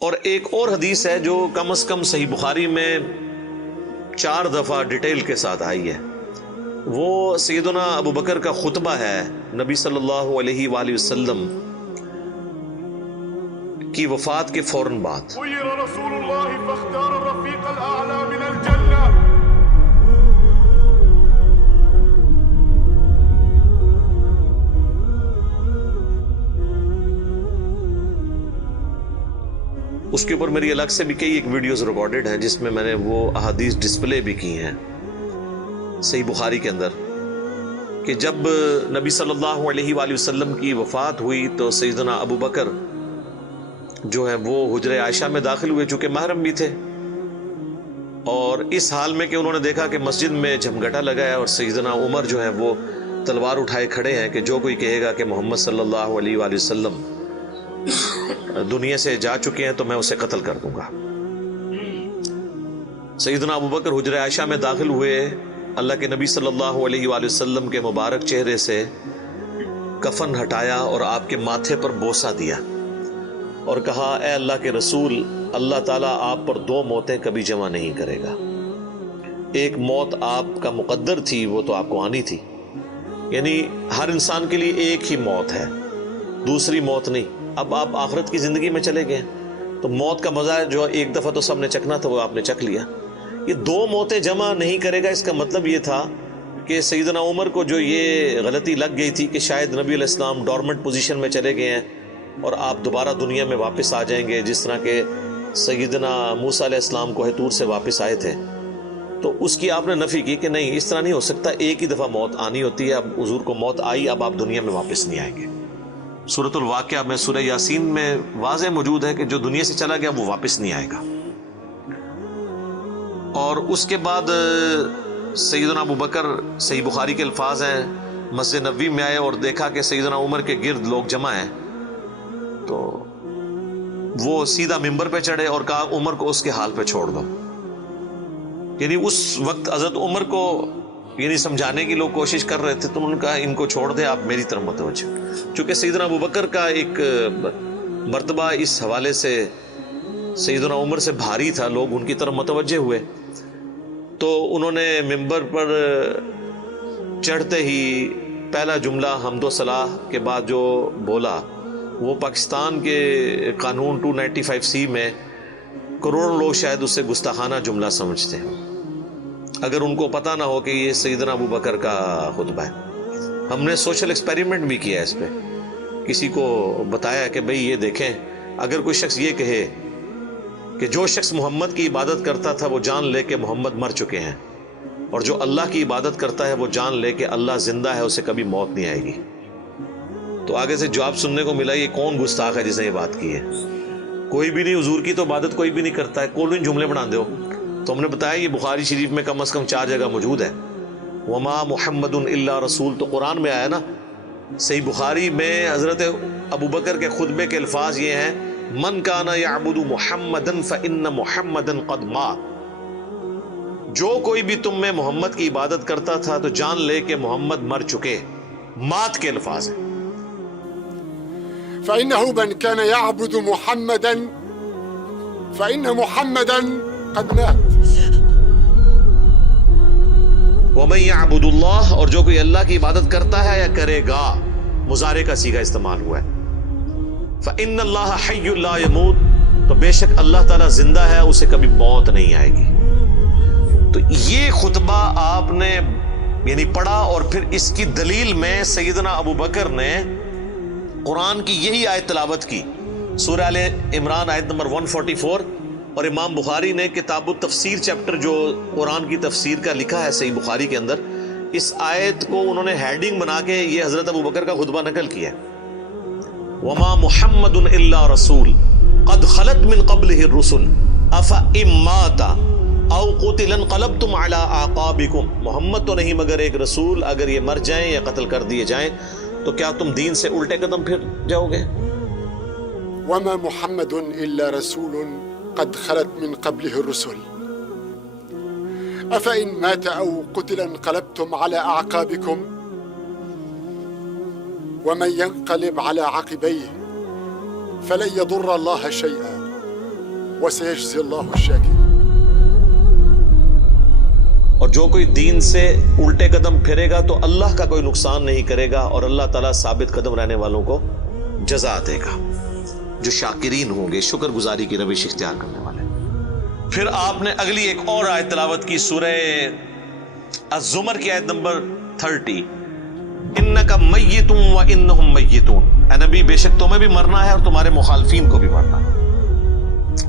اور ایک اور حدیث ہے جو کم از کم صحیح بخاری میں 4 دفعہ ڈیٹیل کے ساتھ آئی ہے. وہ سیدنا ابو بکر کا خطبہ ہے نبی صلی اللہ علیہ وآلہ وسلم کی وفات کے فوراً بعد. خير رسول الله فاختار الرفيق الأعلى من الجنة. اس کے اوپر میری الگ سے بھی کئی ایک ویڈیوز ریکارڈڈ ہیں جس میں میں نے وہ احادیث ڈسپلے بھی کی ہیں صحیح بخاری کے اندر کہ جب نبی صلی اللہ علیہ وآلہ وسلم کی وفات ہوئی تو سیدنا ابو بکر جو ہے وہ حجرہ عائشہ میں داخل ہوئے چونکہ محرم بھی تھے، اور اس حال میں کہ انہوں نے دیکھا کہ مسجد میں جھمگٹا لگا ہے اور سیدنا عمر جو ہے وہ تلوار اٹھائے کھڑے ہیں کہ جو کوئی کہے گا کہ محمد صلی اللہ علیہ وآلہ وسلم دنیا سے جا چکے ہیں تو میں اسے قتل کر دوں گا. سیدنا ابو بکر حجرہ عائشہ میں داخل ہوئے، اللہ کے نبی صلی اللہ علیہ وآلہ وسلم کے مبارک چہرے سے کفن ہٹایا اور آپ کے ماتھے پر بوسہ دیا اور کہا اے اللہ کے رسول، اللہ تعالیٰ آپ پر 2 موتیں کبھی جمع نہیں کرے گا. ایک موت آپ کا مقدر تھی، وہ تو آپ کو آنی تھی، یعنی ہر انسان کے لیے ایک ہی موت ہے، دوسری موت نہیں. اب آپ آخرت کی زندگی میں چلے گئے تو موت کا مزہ جو ایک دفعہ تو سب نے چکھنا تھا وہ آپ نے چکھ لیا. یہ 2 موتیں جمع نہیں کرے گا، اس کا مطلب یہ تھا کہ سیدنا عمر کو جو یہ غلطی لگ گئی تھی کہ شاید نبی علیہ السلام ڈورمنٹ پوزیشن میں چلے گئے ہیں اور آپ دوبارہ دنیا میں واپس آ جائیں گے جس طرح کہ سیدنا موسیٰ علیہ السلام کوہ طور سے واپس آئے تھے، تو اس کی آپ نے نفی کی کہ نہیں، اس طرح نہیں ہو سکتا، ایک ہی دفعہ موت آنی ہوتی ہے. اب حضور کو موت آئی، اب آپ دنیا میں واپس نہیں آئیں گے. سورۃ الواقعہ میں سورہ یاسین میں واضح موجود ہے کہ جو دنیا سے چلا گیا وہ واپس نہیں آئے گا. اور اس کے بعد سیدنا ابو بکر، صحیح بخاری کے الفاظ ہیں، مسجد نبوی میں آئے اور دیکھا کہ سیدنا عمر کے گرد لوگ جمع ہیں تو وہ سیدھا ممبر پہ چڑھے اور کہا عمر کو اس کے حال پہ چھوڑ دو. یعنی اس وقت حضرت عمر کو یعنی سمجھانے کی لوگ کوشش کر رہے تھے تو انہوں نے کہا ان کو چھوڑ دیں، آپ میری طرف متوجہ. چونکہ سیدنا ابو بکر کا ایک مرتبہ اس حوالے سے سیدنا عمر سے بھاری تھا، لوگ ان کی طرف متوجہ ہوئے تو انہوں نے ممبر پر چڑھتے ہی پہلا جملہ حمد و ثناء کے بعد جو بولا وہ پاکستان کے قانون 295C میں کروڑوں لوگ شاید اسے گستاخانہ جملہ سمجھتے ہیں اگر ان کو پتہ نہ ہو کہ یہ سیدنا ابو بکر کا خطبہ ہے. ہم نے سوشل ایکسپیریمنٹ بھی کیا ہے اس پہ، کسی کو بتایا کہ بھئی یہ دیکھیں، اگر کوئی شخص یہ کہے کہ جو شخص محمد کی عبادت کرتا تھا وہ جان لے کہ محمد مر چکے ہیں، اور جو اللہ کی عبادت کرتا ہے وہ جان لے کہ اللہ زندہ ہے، اسے کبھی موت نہیں آئے گی. تو آگے سے جواب سننے کو ملا یہ کون گستاخ ہے جس نے یہ بات کی ہے؟ کوئی بھی نہیں، حضور کی تو عبادت کوئی بھی نہیں کرتا ہے، کون جملے بنا دو. تو ہم نے بتایا یہ بخاری شریف میں کم از کم 4 جگہ موجود ہے. وما محمد الا رسول تو قرآن میں آیا نا. صحیح بخاری میں حضرت ابو بکر کے خطبے کے الفاظ یہ ہیں من کان یعبد محمدا فان محمدا قد مات. جو کوئی بھی تم میں محمد کی عبادت کرتا تھا تو جان لے کہ محمد مر چکے. مات کے الفاظ ہیں. فإنه من كان يعبد محمدا فإن محمدا قد مات. وَمَن يَعْبُدُ اللَّهَ، اور جو کوئی اللہ کی عبادت کرتا ہے یا کرے گا، مضارع کا صیغہ استعمال ہوا ہے. فَإِنَّ اللَّهَ حَيٌّ لَا يَمُوتُ، تو بے شک اللہ تعالیٰ زندہ ہے، اسے کبھی موت نہیں آئے گی. تو یہ خطبہ آپ نے یعنی پڑھا اور پھر اس کی دلیل میں سیدنا ابو بکر نے قرآن کی یہی آیت تلاوت کی، سورہ آل عمران آیت نمبر 144. اور امام بخاری نے کتاب التفسیر چیپٹر جو قرآن کی تفسیر کا لکھا ہے صحیح بخاری کے اندر، اس آیت کو انہوں نے ہیڈنگ بنا کے یہ حضرت ابو بکر کا خطبہ نقل کیا ہے. وما محمد الا رسول قد خلت من قبلہ الرسل افئن مات او قتل انقلبتم علی اعقابکم. محمد تو نہیں مگر ایک رسول، اگر یہ مر جائیں یا قتل کر دیے جائیں تو کیا تم دین سے الٹے قدم پھر جاؤ گے؟ وما محمد الا رسول قد خلت من قبله الرسل أفإن مات أو قتل انقلبتم على أعقابكم ومن ينقلب على عقبيه فلن يضر الله شيئا وسيجزي الله الشاكرين. اور جو کوئی دین سے الٹے قدم پھرے گا تو اللہ کا کوئی نقصان نہیں کرے گا اور اللہ تعالیٰ ثابت قدم رہنے والوں کو جزا دے گا، جو شاکرین ہوں گے، شکر گزاری کی روش اختیار کرنے والے۔ پھر آپ نے اگلی ایک اور آیت تلاوت کی، سورہ الزمر کی آیت نمبر 30، انک میت و انہم میتون، اے نبی بے شک تمہیں بھی مرنا ہے اور تمہارے مخالفین کو بھی مرنا ہے۔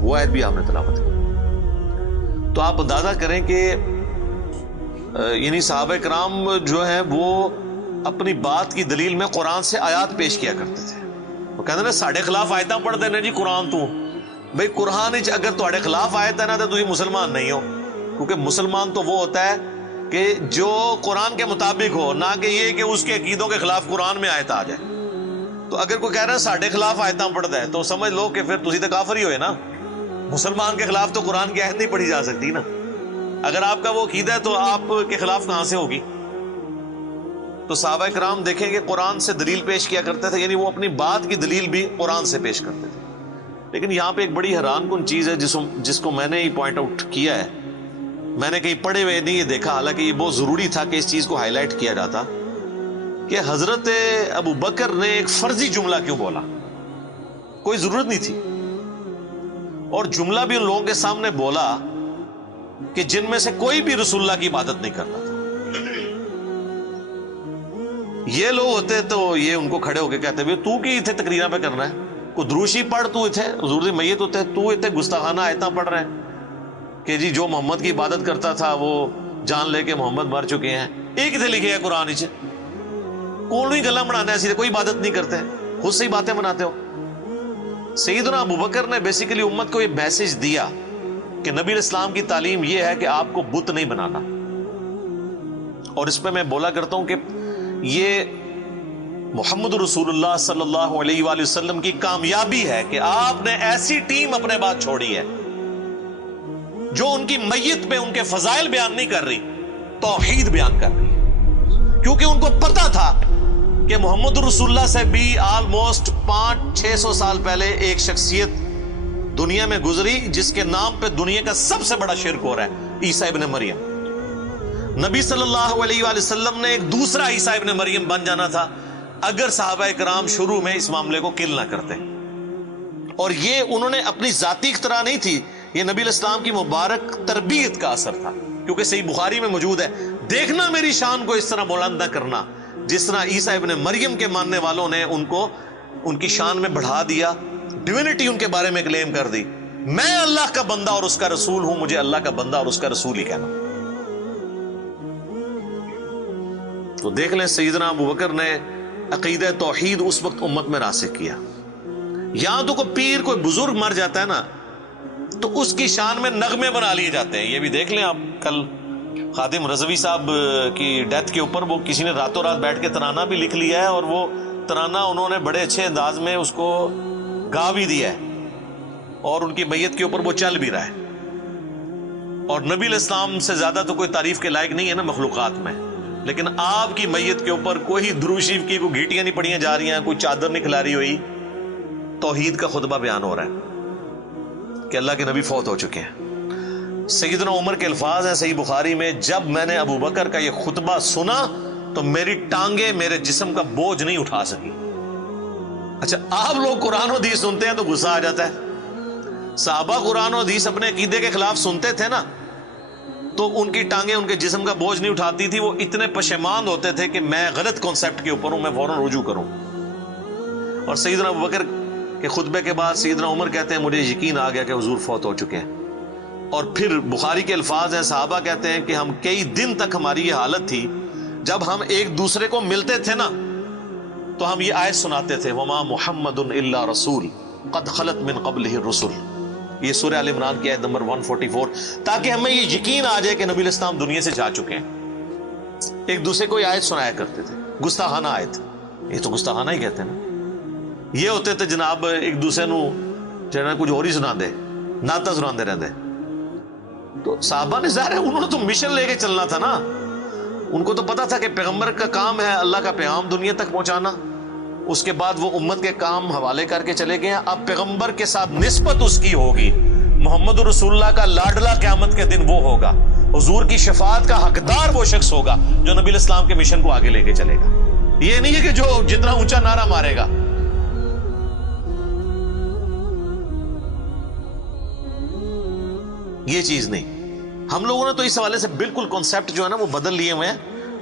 وہ آیت بھی آپ نے تلاوت کی۔ تو آپ اندازہ کریں کہ یعنی صحابہ کرام جو ہیں وہ اپنی بات کی دلیل میں قرآن سے آیات پیش کیا کرتے تھے۔ وہ کہتے ہیں نا ساڑھے خلاف آیتاں پڑھ دینے جی قرآن تو بھئی قرآن اگر تھوڑے خلاف آیت ہے نا تو تھی مسلمان نہیں ہو، کیونکہ مسلمان تو وہ ہوتا ہے کہ جو قرآن کے مطابق ہو، نہ کہ یہ کہ اس کے عقیدوں کے خلاف قرآن میں آیت آ جائے۔ تو اگر کوئی کہہ رہا ہے ساڑھے خلاف آیتاں پڑھ دے تو سمجھ لو کہ پھر تسی تو کافر ہی ہوئے نا، مسلمان کے خلاف تو قرآن کی آیت نہیں پڑھی جا سکتی نا۔ اگر آپ کا وہ عقیدہ ہے تو آپ کے خلاف کہاں سے ہوگی؟ تو صحابہ کرام دیکھیں کہ قرآن سے دلیل پیش کیا کرتے تھے، یعنی وہ اپنی بات کی دلیل بھی قرآن سے پیش کرتے تھے۔ لیکن یہاں پہ ایک بڑی حیران کن چیز ہے جس کو میں نے ہی پوائنٹ آؤٹ کیا ہے، میں نے کہیں پڑھے ہوئے نہیں یہ دیکھا، حالانکہ یہ بہت ضروری تھا کہ اس چیز کو ہائی لائٹ کیا جاتا، کہ حضرت ابو بکر نے ایک فرضی جملہ کیوں بولا؟ کوئی ضرورت نہیں تھی، اور جملہ بھی ان لوگوں کے سامنے بولا کہ جن میں سے کوئی بھی رسول اللہ کی عبادت نہیں کرتا تھا۔ یہ لوگ ہوتے تو یہ ان کو کھڑے ہو کے کہتے بھی تو کی اتنے تقریریں پہ کرنا ہے، کو دروشی پڑھ تو اتنے حضور دی میت ہوتے تو اتنے گستاخانہ آیتاں پڑھ رہے ہیں کہ جی جو محمد کی عبادت کرتا تھا وہ جان لے کے محمد مر چکے ہیں۔ ایک اتنے لکھے ہے قرآن اچ کون ہی گلا بنانا ہے، سیدھے کوئی عبادت نہیں کرتے، خود سے ہی باتیں بناتے ہو۔ سیدنا ابو بکر نے بیسیکلی امت کو یہ میسج دیا کہ نبی علیہ السلام کی تعلیم یہ ہے کہ آپ کو بت نہیں بنانا، اور اس پہ میں بولا کرتا ہوں کہ یہ محمد رسول اللہ صلی اللہ علیہ وآلہ وسلم کی کامیابی ہے کہ آپ نے ایسی ٹیم اپنے بعد چھوڑی ہے جو ان کی میت پہ ان کے فضائل بیان نہیں کر رہی، توحید بیان کر رہی ہے، کیونکہ ان کو پتا تھا کہ محمد رسول اللہ سے بھی آلموسٹ 500-600 سال پہلے ایک شخصیت دنیا میں گزری جس کے نام پہ دنیا کا سب سے بڑا شرک ہو رہا ہے، عیسیٰ ابن مریم۔ نبی صلی اللہ علیہ وآلہ وسلم نے ایک دوسرا عیسیٰ ابن مریم بن جانا تھا اگر صحابہ کرام شروع میں اس معاملے کو کل نہ کرتے، اور یہ انہوں نے اپنی ذاتی اختراع نہیں تھی، یہ نبی علیہ السلام کی مبارک تربیت کا اثر تھا، کیونکہ صحیح بخاری میں موجود ہے، دیکھنا میری شان کو اس طرح بلند نہ کرنا جس طرح عیسیٰ ابن مریم کے ماننے والوں نے ان کو ان کی شان میں بڑھا دیا، ڈیوینٹی ان کے بارے میں کلیم کر دی۔ میں اللہ کا بندہ اور اس کا رسول ہوں، مجھے اللہ کا بندہ اور اس کا رسول ہی کہنا۔ تو دیکھ لیں سیدنا ابو بکر نے عقیدہ توحید اس وقت امت میں راسخ کیا۔ یہاں تو کوئی پیر کوئی بزرگ مر جاتا ہے نا تو اس کی شان میں نغمے بنا لیے جاتے ہیں۔ یہ بھی دیکھ لیں آپ، کل خادم رضوی صاحب کی ڈیتھ کے اوپر وہ کسی نے راتوں رات بیٹھ کے ترانہ بھی لکھ لیا ہے، اور وہ ترانہ انہوں نے بڑے اچھے انداز میں اس کو گا بھی دیا ہے، اور ان کی میت کے اوپر وہ چل بھی رہا ہے۔ اور نبی علیہ السلام سے زیادہ تو کوئی تعریف کے لائق نہیں ہے نا مخلوقات میں، لیکن آپ کی میت کے اوپر کوئی درود شریف کی کوئی گھیٹیاں نہیں پڑھیاں جا رہی ہیں، کوئی چادر نہیں کھلاری ہوئی، توحید کا خطبہ بیان ہو رہا ہے کہ اللہ کے نبی فوت ہو چکے ہیں۔ سیدنا عمر کے الفاظ ہیں صحیح بخاری میں، جب میں نے ابو بکر کا یہ خطبہ سنا تو میری ٹانگیں میرے جسم کا بوجھ نہیں اٹھا سکی۔ اچھا، آپ لوگ قرآن و حدیث سنتے ہیں تو غصہ آ جاتا ہے، صحابہ قرآن و حدیث اپنے عقیدے کے خلاف سنتے تھے نا تو ان کی ٹانگیں ان کے جسم کا بوجھ نہیں اٹھاتی تھی، وہ اتنے پشیمان ہوتے تھے کہ میں غلط کانسیپٹ کے اوپر ہوں، میں فوراً رجوع کروں۔ اور سیدنا ابو بکر کے خطبے کے بعد سیدنا عمر کہتے ہیں مجھے یقین آ گیا کہ حضور فوت ہو چکے ہیں۔ اور پھر بخاری کے الفاظ ہیں، صحابہ کہتے ہیں کہ ہم کئی دن تک ہماری یہ حالت تھی، جب ہم ایک دوسرے کو ملتے تھے نا تو ہم یہ آیت سناتے تھے، وما محمد الا رسول قد خلت من قبلہ الرسل، یہ سورہ آل عمران کی آیت نمبر 144، تاکہ ہمیں یہ یقین آ جائے کہ نبی علیہ السلام دنیا سے جا چکے ہیں۔ ایک دوسرے کو یہ آیت سنایا کرتے تھے، گستاخانہ آیت، یہ تو گستاخانہ ہی کہتے ہیں نا۔ یہ ہوتے تھے جناب ایک دوسرے نو جناب کچھ اور ہی سنا دے، نعتاں سنا دے رہتے۔ تو صحابہ نے ظاہر ہے انہوں نے تو مشن لے کے چلنا تھا نا، ان کو تو پتا تھا کہ پیغمبر کا کام ہے اللہ کا پیغام دنیا تک پہنچانا، اس کے بعد وہ امت کے کام حوالے کر کے چلے گئے ہیں۔ اب پیغمبر کے ساتھ نسبت اس کی ہوگی، محمد رسول اللہ کا لاڈلا قیامت کے دن وہ ہوگا، حضور کی شفاعت کا حقدار وہ شخص ہوگا جو نبی الاسلام کے مشن کو آگے لے کے چلے گا۔ یہ نہیں ہے کہ جو جتنا اونچا نعرہ مارے گا۔ یہ چیز نہیں۔ ہم لوگوں نے تو اس حوالے سے بالکل کانسیپٹ جو ہے نا وہ بدل لیے ہوئے ہیں،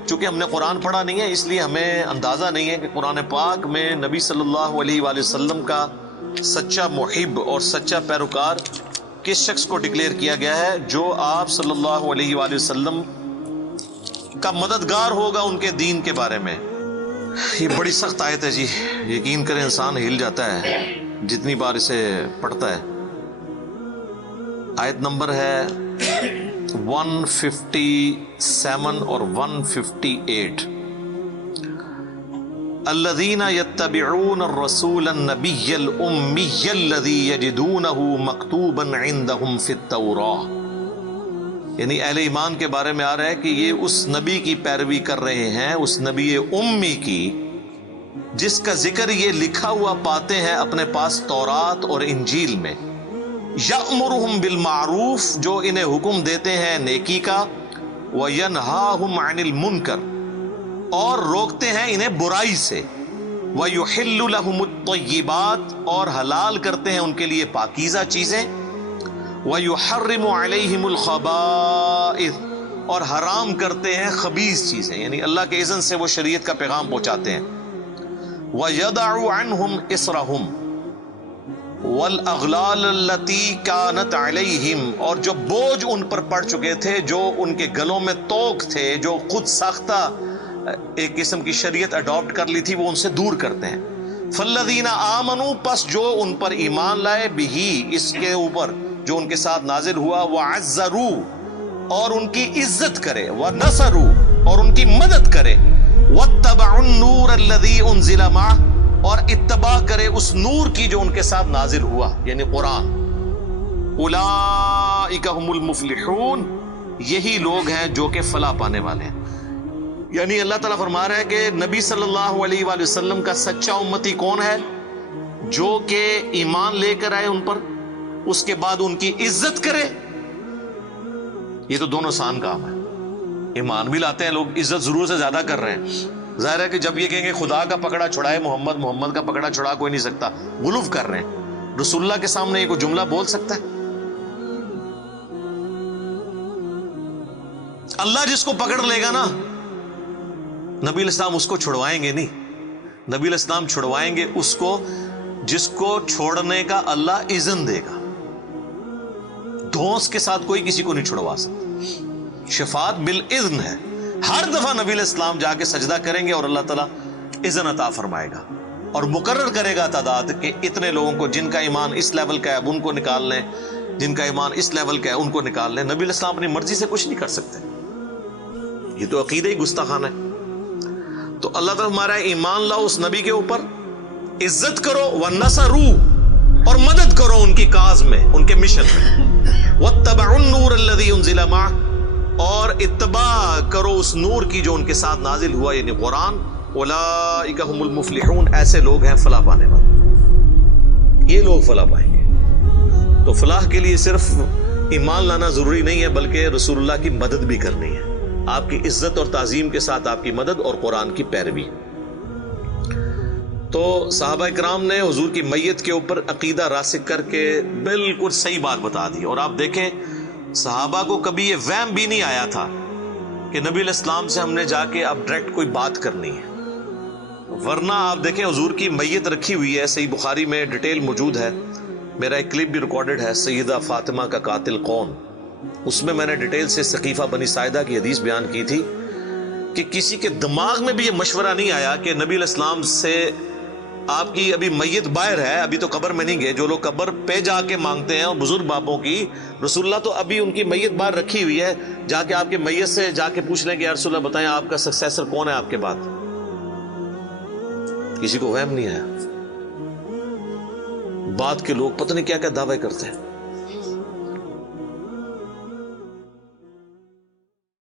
چونکہ ہم نے قرآن پڑھا نہیں ہے اس لیے ہمیں اندازہ نہیں ہے کہ قرآن پاک میں نبی صلی اللہ علیہ وآلہ وسلم کا سچا محب اور سچا پیروکار کس شخص کو ڈکلیئر کیا گیا ہے، جو آپ صلی اللہ علیہ وآلہ وسلم کا مددگار ہوگا ان کے دین کے بارے میں۔ یہ بڑی سخت آیت ہے جی، یقین کریں انسان ہل جاتا ہے جتنی بار اسے پڑھتا ہے۔ آیت نمبر ہے 157 اور 158۔ الذین یتبعون الرسول النبی الامی الذی یجدونہ مکتوبا عندہم فی التوراۃ، یعنی اہل ایمان کے بارے میں آ رہا ہے کہ یہ اس نبی کی پیروی کر رہے ہیں، اس نبی امی کی جس کا ذکر یہ لکھا ہوا پاتے ہیں اپنے پاس تورات اور انجیل میں۔ یأمرہم بالمعروف، جو انہیں حکم دیتے ہیں نیکی کا، وینہاہم عن المنکر، اور روکتے ہیں انہیں برائی سے، ویحل لہم الطیبات، اور حلال کرتے ہیں ان کے لیے پاکیزہ چیزیں، وَيُحَرِّمُ عَلَيْهِمُ الْخَبَائِثَ، اور حرام کرتے ہیں خبیث چیزیں، یعنی اللہ کے اذن سے وہ شریعت کا پیغام پہنچاتے ہیں۔ وَيَدَعُ عَنْهُمْ إِصْرَهُمْ وَالْأَغْلَالَ الَّتِي كَانَتْ عَلَيْهِمْ، اور جو بوجھ ان پر پڑ چکے تھے، جو ان کے گلوں میں توق تھے، جو خود ساختہ ایک قسم کی شریعت اڈاپٹ کر لی تھی، وہ ان سے دور کرتے ہیں۔ فَالَّذِينَ آمَنُوا، پس جو ان پر ایمان لائے، بِهِ، اس کے اوپر جو ان کے ساتھ نازل ہوا، وَعَزَّرُوا، اور ان کی عزت کرے، وَنَصَرُوا، اور ان کی مدد کرے، وَاتَّبَعُوا النُّورَ الَّذِي أُنزِلَ مَعَهُ، اور اتباع کرے اس نور کی جو ان کے ساتھ نازل ہوا، یعنی قرآن۔ اولئک هم المفلحون، یہی لوگ ہیں جو کہ فلاح پانے والے ہیں۔ یعنی اللہ تعالیٰ فرما رہا ہے کہ نبی صلی اللہ علیہ وآلہ وسلم کا سچا امتی کون ہے؟ جو کہ ایمان لے کر آئے ان پر، اس کے بعد ان کی عزت کرے۔ یہ تو دونوں آسان کام ہے۔ ایمان بھی لاتے ہیں لوگ، عزت ضرور سے زیادہ کر رہے ہیں۔ ظاہر ہے کہ جب یہ کہیں گے خدا کا پکڑا چھڑائے محمد، محمد کا پکڑا چھڑا کوئی نہیں سکتا، غلوف کر رہے ہیں۔ رسول اللہ کے سامنے یہ کوئی جملہ بول سکتا ہے؟ اللہ جس کو پکڑ لے گا نا، نبی علیہ السلام اس کو چھڑوائیں گے نہیں، نبی علیہ السلام چھڑوائیں گے اس کو جس کو چھوڑنے کا اللہ اذن دے گا۔ دھونس کے ساتھ کوئی کسی کو نہیں چھڑوا سکتا۔ شفاعت بالاذن ہے، ہر دفعہ نبی علیہ السلام جا کے سجدہ کریں گے اور اللہ تعالیٰ اذن عطا فرمائے گا اور مقرر کرے گا تعداد کہ اتنے لوگوں کو جن کا ایمان اس لیول کا ہے اب ان کو نکال لیں، جن کا ایمان اس لیول کا ہے ان کو نکال لیں۔ نبی علیہ السلام اپنی مرضی سے کچھ نہیں کر سکتے، یہ تو عقیدہ ہی گستاخانہ ہے۔ تو اللہ تعالیٰ ہمارا ایمان لاؤ اس نبی کے اوپر، عزت کرو، وَنَصَرُوا، اور مدد کرو ان کی کاز میں، ان کے مشن میں، وَاتَّبَعُوا النُّورَ الَّذِي أُنزِلَ مَعَهُ، اور اتباع کرو اس نور کی جو ان کے ساتھ نازل ہوا، یعنی قرآن۔ اولئک هم المفلحون، ایسے لوگ ہیں فلاح پانے والے، یہ لوگ فلاح پائیں گے۔ تو فلاح کے لیے صرف ایمان لانا ضروری نہیں ہے، بلکہ رسول اللہ کی مدد بھی کرنی ہے، آپ کی عزت اور تعظیم کے ساتھ آپ کی مدد اور قرآن کی پیروی۔ تو صحابہ کرام نے حضور کی میت کے اوپر عقیدہ راسخ کر کے بالکل صحیح بات بتا دی، اور آپ دیکھیں صحابہ کو کبھی یہ وہم بھی نہیں آیا تھا کہ نبی علیہ السلام سے ہم نے جا کے اب ڈائریکٹ کوئی بات کرنی ہے، ورنہ آپ دیکھیں حضور کی میت رکھی ہوئی ہے، صحیح بخاری میں ڈیٹیل موجود ہے، میرا ایک کلپ بھی ریکارڈڈ ہے، سیدہ فاطمہ کا قاتل کون، اس میں نے ڈیٹیل سے سقیفہ بنی ساعدہ کی حدیث بیان کی تھی کہ کسی کے دماغ میں بھی یہ مشورہ نہیں آیا کہ نبی علیہ السلام سے آپ کی ابھی میت باہر ہے، ابھی تو قبر میں نہیں گئے، جو لوگ قبر پہ جا کے مانگتے ہیں اور بزرگ باپوں کی، رسول اللہ تو ابھی ان کی میت باہر رکھی ہوئی ہے، جا کے آپ کے میت سے جا کے پوچھ لیں کہ یا رسول اللہ بتائیں آپ کا سکسیسر کون ہے آپ کے بعد۔ کسی کو وہم نہیں آیا، بعد کے لوگ پتہ نہیں کیا کیا دعوے کرتے ہیں۔